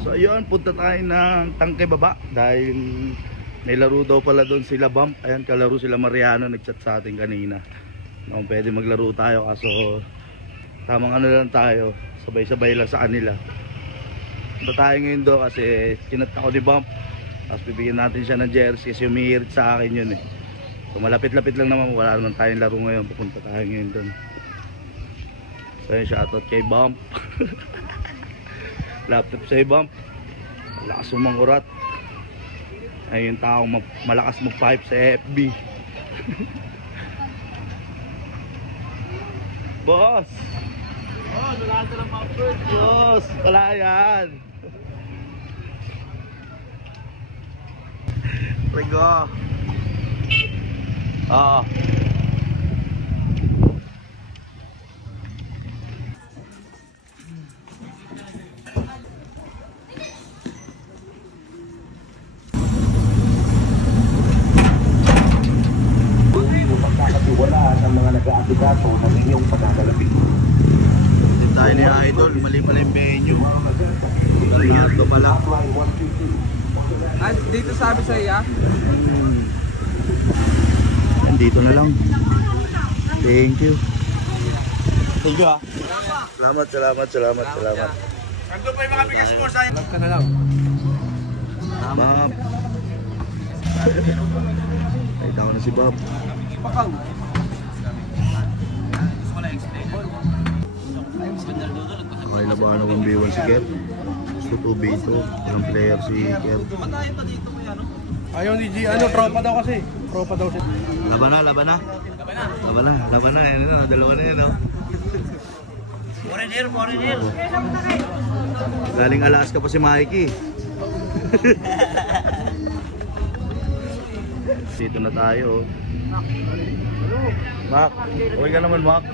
So ayun, punta tayo ng Tangke Baba dahil may laro daw pala doon sila Bump. Ayan, kalaro sila Mariano, nagchat sa atin kanina kung pwede maglaro tayo, kaso tamang ano lang tayo, sabay-sabay lang sa kanila. Punta tayo ngayon doon kasi kinat ako ni Bump, tapos bibigyan natin siya ng jersey kasi umihirit sa akin yun eh. So malapit-lapit lang naman, wala naman tayong laro ngayon, pupunta tayo ngayon doon. So yun, shoutout kay Bump. Laptop sa'yo Bump, lakas umangkurat. Ay yung taong malakas mag-pipe sa FB. Boss! Oh, wala ka ng mapper. Boss, wala yan. Rigo. Ah. Wala ang mga nag-aasikaso ng inyong pagkakalapit. Hindi tayo ni Idol, mali-mali yung venue. Ito pala. Ah, dito sabi sa iya? Dito na lang. Thank you. Thank you ah. Salamat. Ando pa yung mga bigas mo sa ka na lang. Bob. Nakita ko na si Bob. Pakang. Okay na ba ano 1v1 si Kev? Gusto 2v2. Ilang player si Kev? Ayaw ni G, tropa daw kasi. Tropa daw siya. Laban na. Ayan na, dalawa na yan oh. Foreigner. Galing Alaska pa si Mikey. Dito na tayo. Mac, okay ka naman Mac.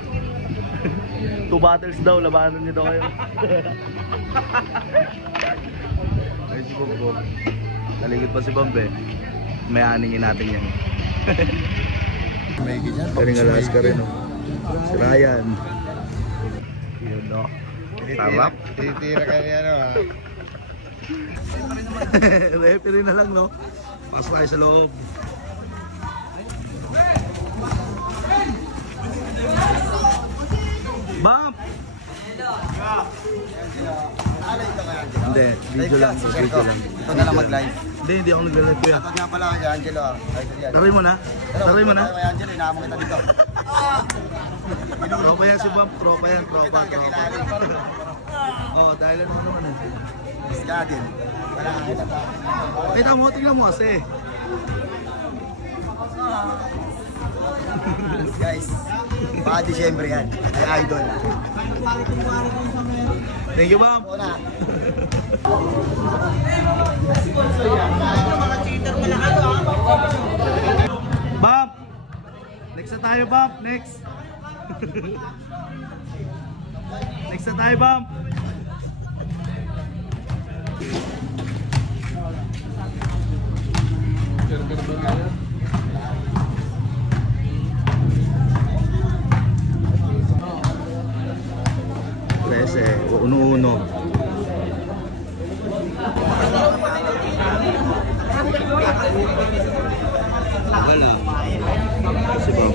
2 battles daw, labanan nito kayo. Ay si Bob. Naligid pa si Bob eh. May aningin natin yan. May ganyan. Galing Alaska rin oh. Si Ryan. Yun no. Sarap. Titira ka niya no ha. Referee na lang no. Pasok tayo sa loob. Bump! Hindi, video lang. Ito na lang mag-live. Hindi ako nag-live ko yan. Ito nga pala kay Angelo ah. Taray mo na? Kay Angelo, inaamo kita dito. Tropa yan si Bump, tropa. Oh, dahil ano naman eh. Isya din. Wala ka kita pa. Tingnan mo kasi. Guys, baka Disyembre yan. Si Idol. Thank you, Bump. Una. Bump! Next na tayo, Bump. Next na tayo, Bump. Uno-uno. Wala. Kasi ba?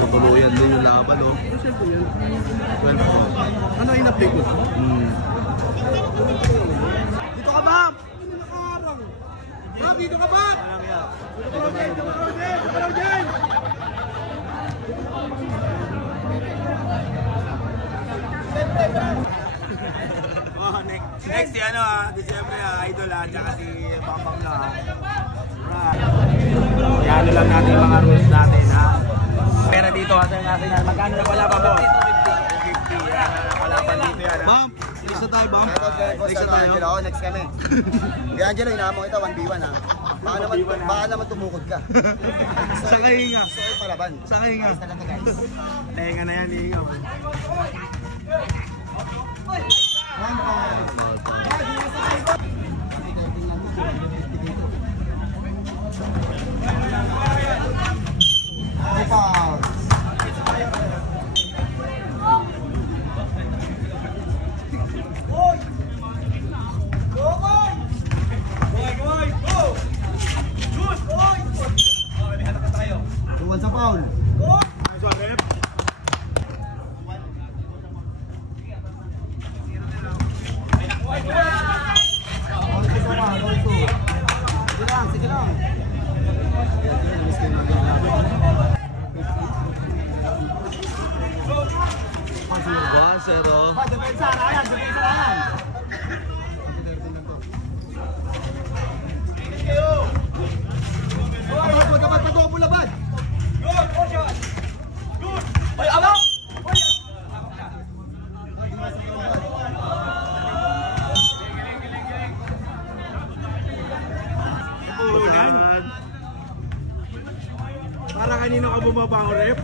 Kapuluyan din yung laban, no? Ano in-update mo? Dito ka, Bam! Dito ka ba? Oh, next si Disyembre Idol tsaka si Pampang na Yan lang natin yung mga rules natin Pera dito kasi natin yan. Magkano na pala pa boss? 50. Yan, pala pa dito yan Bam! Next na tayo, Bam. Shoutout kay Boss Next na tayo. Angelo. Next kami. Di Angelo, inaamang kita 1v1 ha. Baka naman tumukod ka. Sa kahinga. So, ay palaban. Sa kahinga. Ayos talaga guys. Tenga na yan, Liga. Tuwan sa foul. Sige lang. Basero. Depensa na yan. Magkapat pa doon, bulabad. Puhunan. Para kanino ka bumaba ang ref?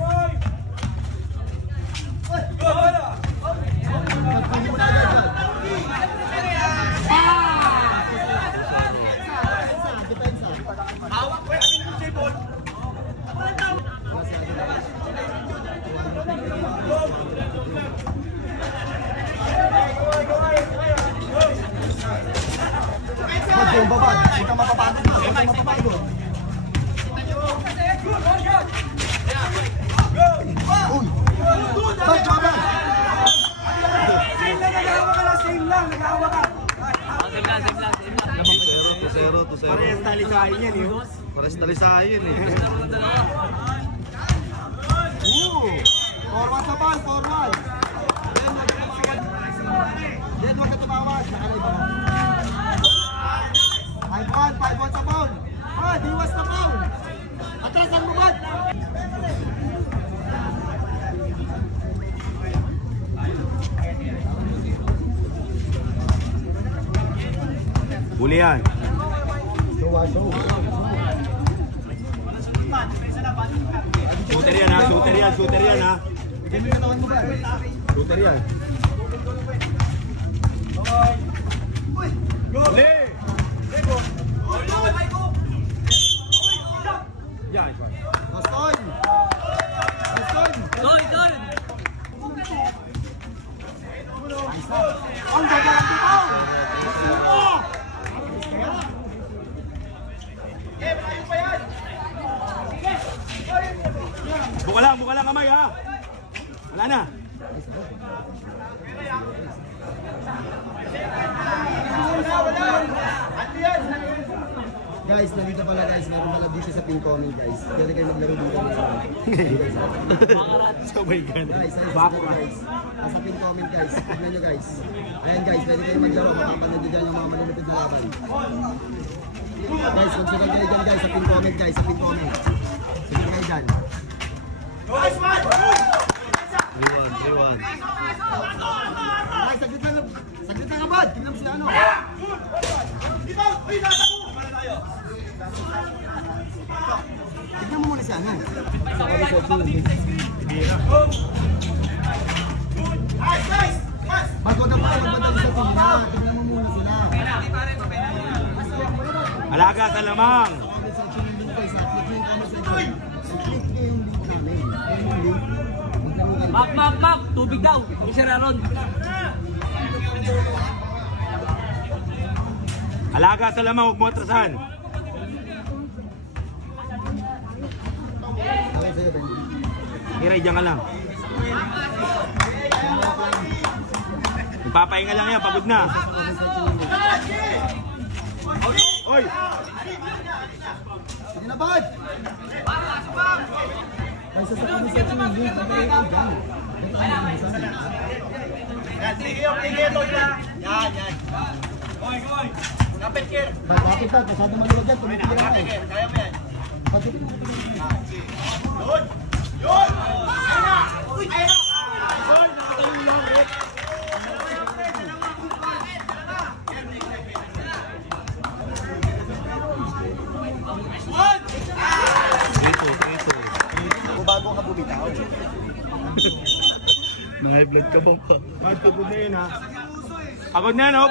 Babad. Huwag kang mapapagod. Huwag kang mapapagod. Uy! Bad, babad! Tusero. Parehas talisahin yan, eh. Pares talisahin eh. Forward sa ball, forward! Then huwag ka tumawag. Nakalay ba? 5-1 sa ball. Diwas na foul. Atras ang bubad. Huli yan. Shooter yan ha, shooter yan ha. Shooter yan. Huli! Yan. Boston! Ang ganda ng titaw! Buka lang kamay ha. Wala na. Guys, nandito pala guys, meron pala dito sa pin comment guys. Pwede kayo maglaro dito. Sabay ka na. Guys, Bako ka. guys. Nasa pin comment guys. Tignan nyo guys. Ayan guys, pwede kayo maglaro. Makapanood nyo dyan yung mga malulupid na laban. Guys, magsugal kayo dyan guys sa pin comment guys. Sa pin comment. Sige kayo dyan. 3-1. Ay, saglit na nga bad. Tignan mo si ano. Tignan mo muna si ano. Bago na pa, magbanda sa tingna. Tignan mo muna sila. Alaga sa lamang. Map, tubig daw. Sir Aaron. Alaga sa lamang, huwag mo atrasan. Kiray, dyan ka lang. Papahinga lang yan, pagod na. Oy! Sige na, bud! Ay, sasakami sa chili. Yan. Kapit ka, masyado maluwag yan. Tumitigil ako. Kaya mo yan. Yun! Ayun na! blood ka ba pa? Pagod na yun ha. Pagod na no?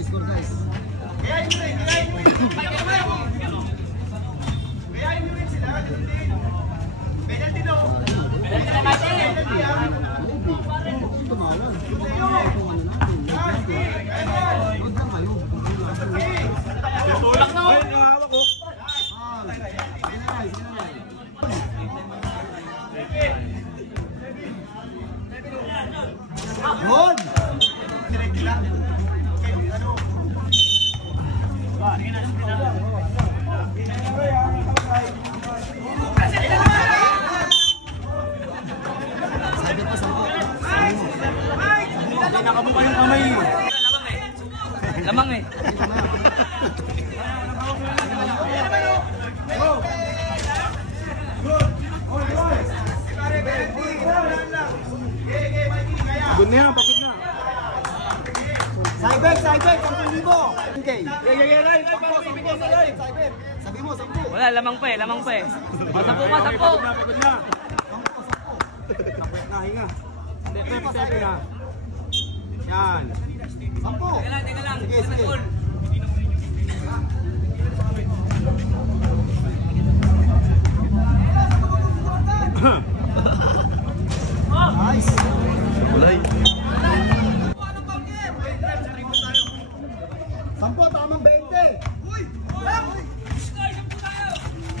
Score guys. Yun! Nakabuka yung kamay. Lamang eh. Pagod na yan, pagod na. Cyber, 10,000. Okay. Sabi mo, 10. Wala, lamang pa eh. Masampo pa, sampo. Pagod na. Pagod na, hinga. Step na. Yan. 10. Teka lang. Sige, sige. Nice. Kulay. 10, tamang 20.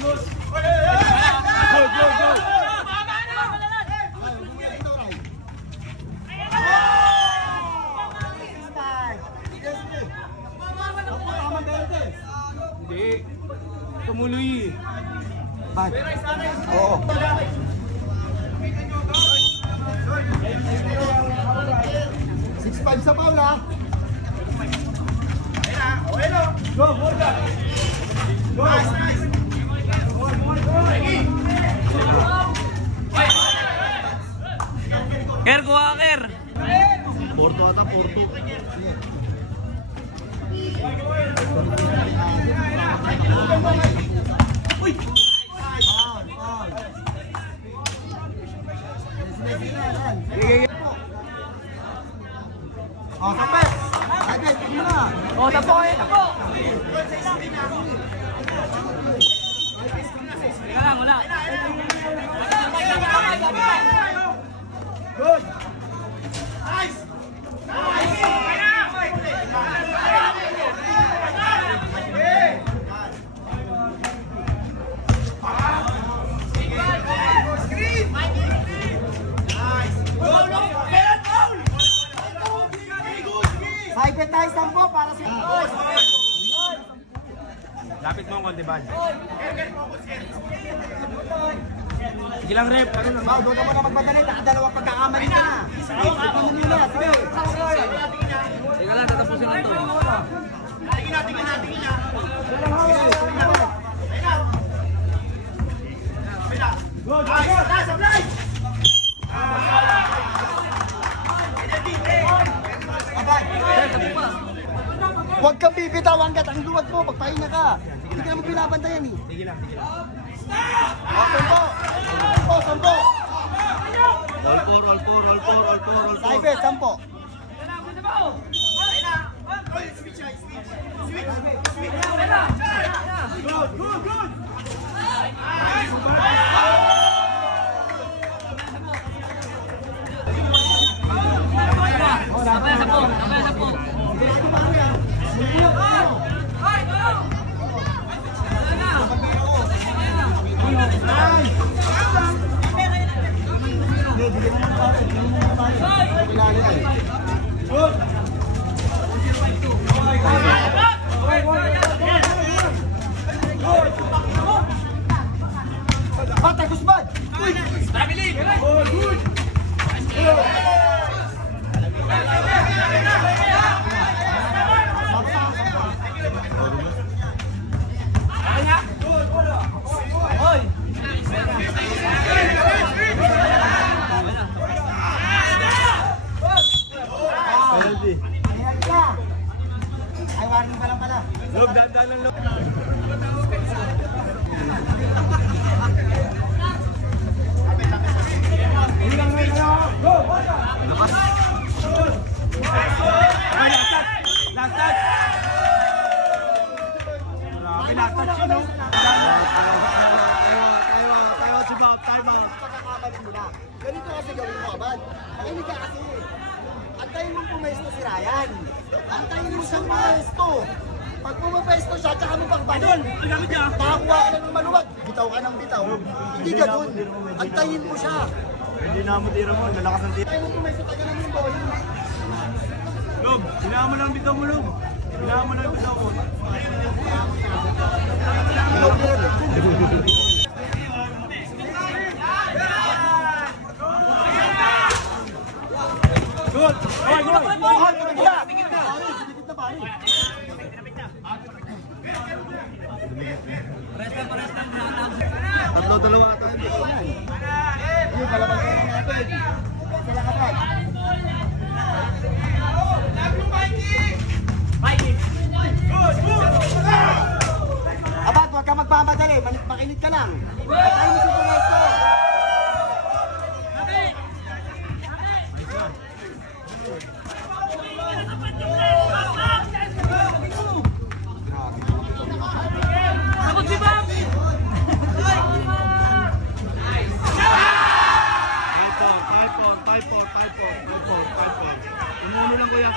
Go. Hindi. Tumuloy. Oo. 6-5 sa Paula. Go, Morgan. Go. Nice. Ker, kuha ka, Ker. Porto ata, Porto. Uy! Oh, kapit! Kapit, tignan mo na! O, tapo kayo, tapo. Teka lang, wala. Good! Cyber tayo 10 para sa... Lapit mo ang konti, Bad. Sige lang, rep. Mau, doon ka muna magmadali. Dalawang pagkakamali na. Sige, sige muna. Sige. Teka lang, tatapusin lang to. Huwag kang bibitaw hanggat ang duwag mo. Pagpahinga ka. Hindi ka naman binabantayan eh. Sige lang. Sampo. Sampo. All four. Cyber, 10. Sabay, sapo. Patay, Guzman! Nakakuha ka ng maluwag, bitaw ka ng bitaw. Hindi ganun. Antayin mo siya. Hindi na mo tira mo, lalakas ng tira. Ayaw mo may sutagan ng ball. Log, hinaan mo lang bitaw mo, Log. Hinaan mo lang bitaw mo. Good! Goy, goy! Goy, tumigila! Tatlo, dalawa ata. Yung kalaban ka lang natin. Sila ka pa. Abad, huwag ka magmamadali. Makinig ka lang. Patayin mo si Punesto. Takot si Bam! Umuno lang kuya.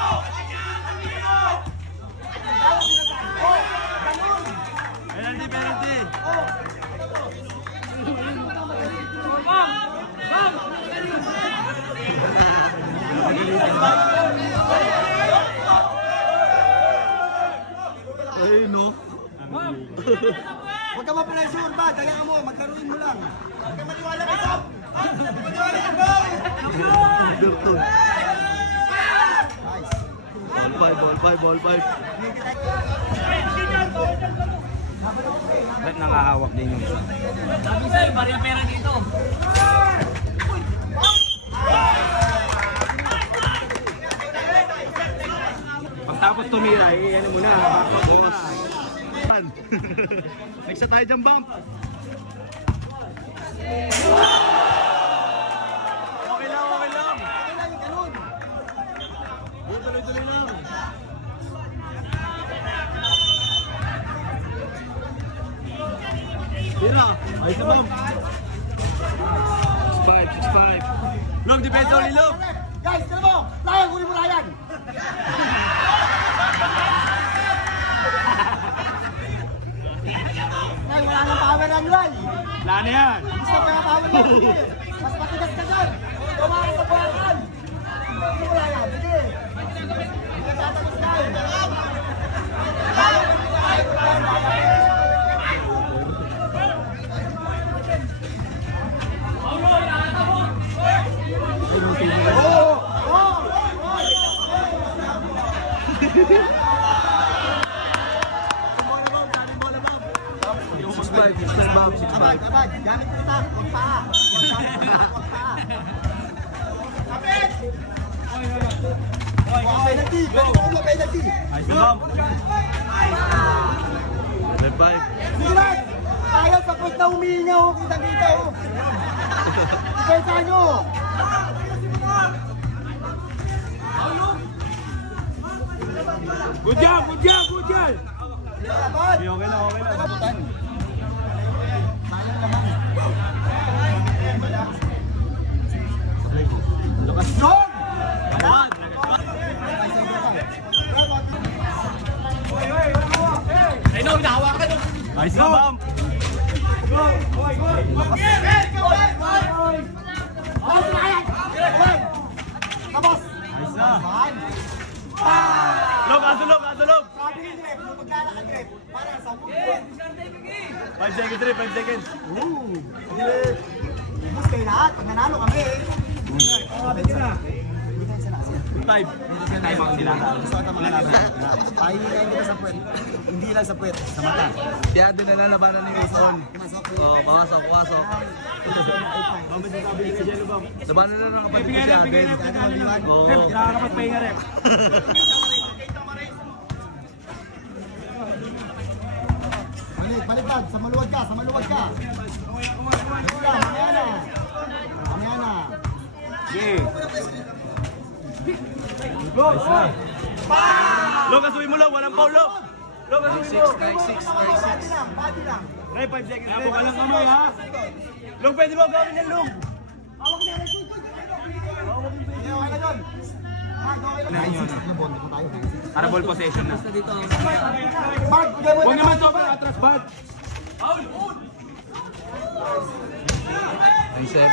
Penalty, penalty. Bam! Bam! Ay, no. Huwag ka ma-pressure ba? Dala ka mo, maglaruin mo lang. Huwag ka maniwala kay Tom. Maniwala kay Tom. Berton. Nice. Ball 5. Ba't nakahawak din yung isa? Sabi sa'yo, bariya pera dito. Pagtapos tumira, ano mo na, bakit mo na. Next na tayo dyan, bump. Okay lang, okay lang. Okay lang yung ganun. Tuloy-tuloy lang. Tira. Ay, sa bam. 6'5". Long defense only, Long. Guys, tira mo! Ryan, huli mo Ryan! Ay, wala nang power ang Ryan! Wala na yan. Gusto ko yung power yan! Sige! Mas matigas ka dyan! Tumakas sa buwakan! Huli mo Ryan! Sige! Hindi ka tatagos Ryan! Abad, abad! Gamit mo ito! Huwag pa! Huwag pa! Kapit! Penalty! Pwede mo kong penalty! Ay, sa bam. 5'5". Sige lang! Kaya sa point na humihinga ho! Kita-kita ho! Ipesa nyo! Good job, good job, good job. Abad! Okay na, okay na. Sayang naman. Lakas. John! Abad. Ay, no, hinahawakan no. Nice na, bam. Tapos! Nice na. Saan? Log, asulog, asulog. Sabi ni Grep, nung maglalakad-Grep, parang sa 5 seconds, 3, 5 seconds. Ubus kayo lahat. Pag nanalo kami, Hindi tayo sa nasa. 5. Tayo bang sila? gusto ka mga laban. Pahihingayin kita sa puwet. Hindi lang sa puwet, sa mata. Kaya din na labanan ni Wilson. Pumasok. Oh, pasok. Bam, sabi ni Jello, bam. Labanan na ng kapatid ko si Aden. Ano mo liwan? Oo. Rep, nakakapag pahinga, rep. Baliktad, sa maluwag ka, sa maluwag ka. Mamaya na. Mamaya na. Okay. Go! Log, asuhin mo lang, walang foul, Log. Log, asuhin mo. Body lang, body lang. Ray, 5 seconds. Kaya po ka lang kamay, ha? Log, pwede mo gawin yan, Log. Hawak niya, Ray. Okay na doon. Para ball possession na. Bart, bigay mo Huwag na. naman sobrang atras, bad. Ang 7.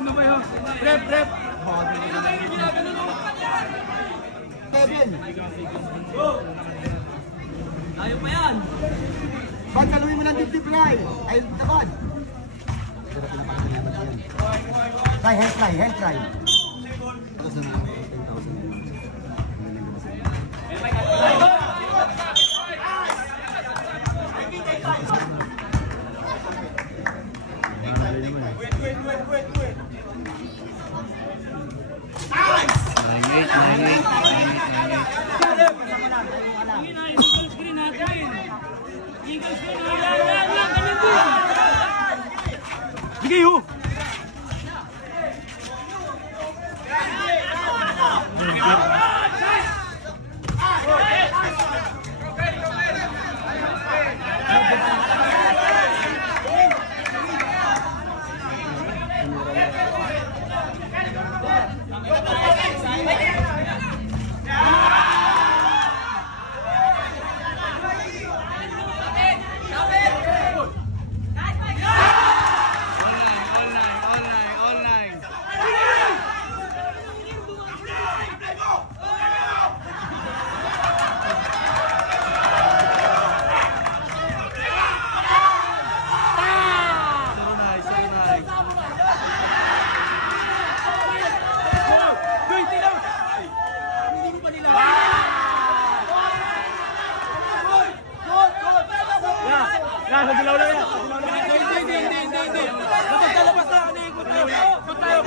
Ano ba yun? Rep. Kevin. Ayaw pa yan. Bart, kaluhin mo ng dip fly. Ay, tabad. Try, hand try. Eagle screen natin. Eagle screen. Yan. Sige, ho! Yan, sa dilaw lang yan. Hindi. Labas na. Ikot tayo.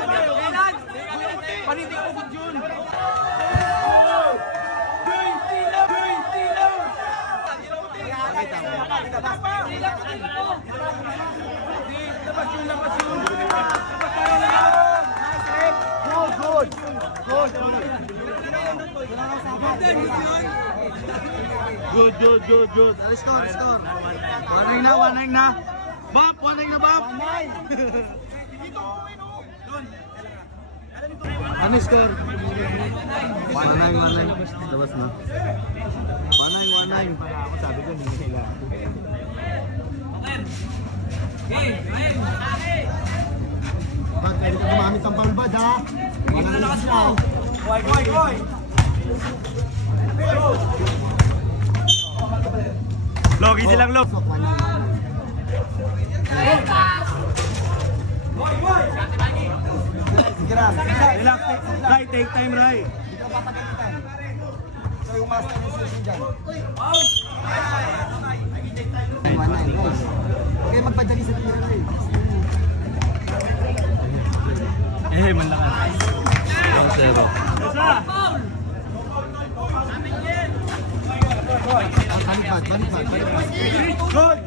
Panitig ko kung yun. 20 lang. Labas yun. Good. Score. 1-9 na. Bap, 1-9 na, Bap. Ano score? 1-9. Labas na. 1-9. Sabi ko, hindi sila. Bart, pwede ka gumamit ng palbad, ha? Walang lakas na. Koy. Log, easy lang, Log. Sige lang. Relax, Rai, take time, Rai. Hindi ka papagalitan. So yung master decision dyan. 1-9, guys. Okay, magpadali sa tira na eh. Manlakas. 1-0. Baliktad. Good.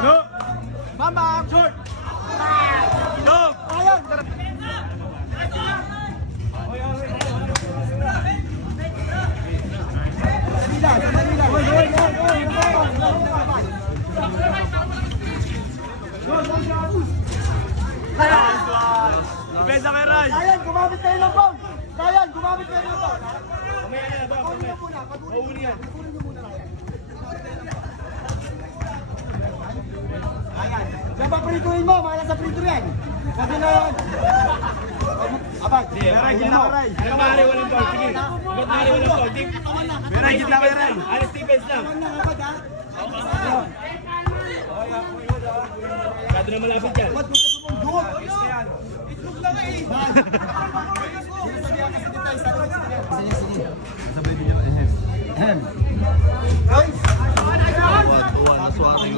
No. Mama, short. No. Pesa kay Ray. Ryan, gumamit kayo ng ball. Ryan, gumamit kayo ng ball. Pag-unin nyo muna. Pag-unin nyo muna, Ryan. Ryan, kaya papalituin mo. Mahal sa prito yan. Sabi na yan. Abag, meron gitna mo. Hanggang maaari walang goal. Sige. Hanggang maaari walang goal. Meron gitna, meron. Alis defense lang. Kado na malapit yan. Tuwa, naswari.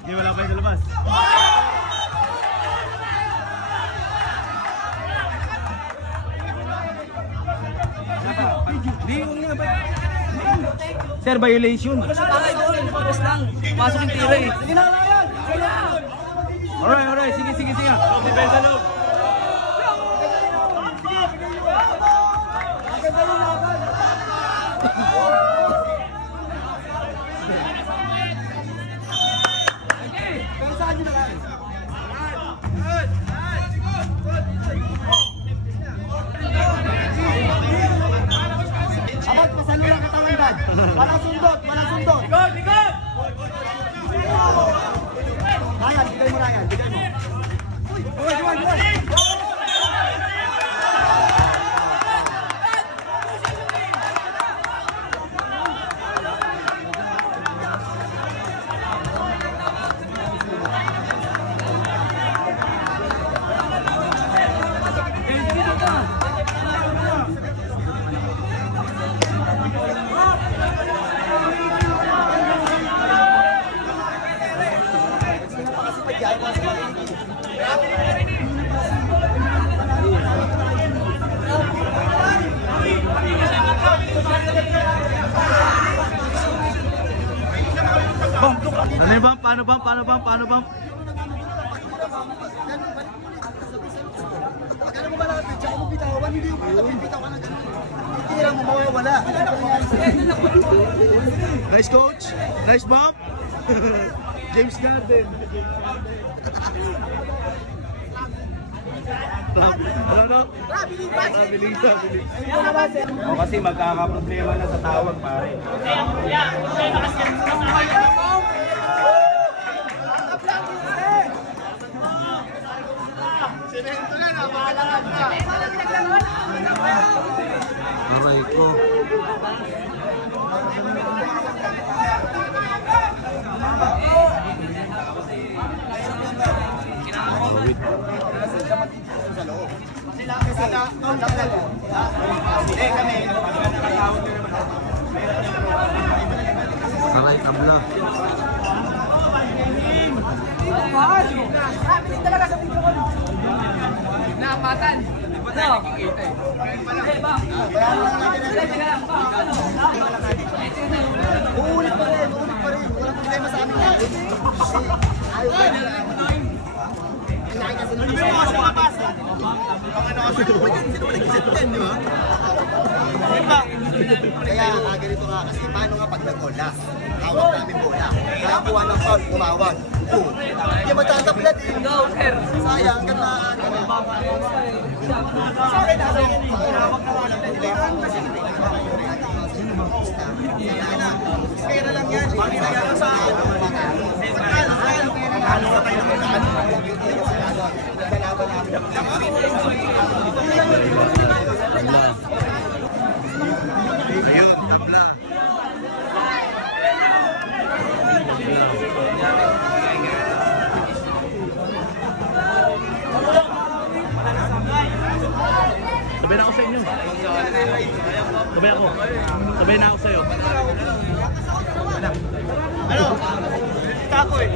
Hindi, wala pa yung labas. Sir, violation. Pasok yung tira eh. Alright. Sige. Defense na loob. Abag, pasalo lang katawan dad. Walang sundot. Ryan, bigay mo Ryan. Ano yung bump? Paano bump? Pagkano mo malapit, tsaka mo bitawan, hindi yung bitaw ka na gano'n. Tira mo, mawawala. Nice coach. Nice bump. James Garden. Ano? Rabiling. Kasi magkakaproblema na sa tawag, pare. Aray ko. Aray, abla. Naapatan. Di ba nakikita eh? Uulit pa rin. Walang problema sa amin. Ayaw ka nila. Kinain kasi nung isa. Kaya ganito nga kasi paano nga pag nag-bola? Hawak namin bola. Nakakuha ng foul, tumawag. Hindi matataplat eh. Sayang, ganda. Pera lang yan. Pera lang sa Ayun, abla. Sabay na ako sa inyo. Sabay na ako sa'yo. Ano? Tako eh.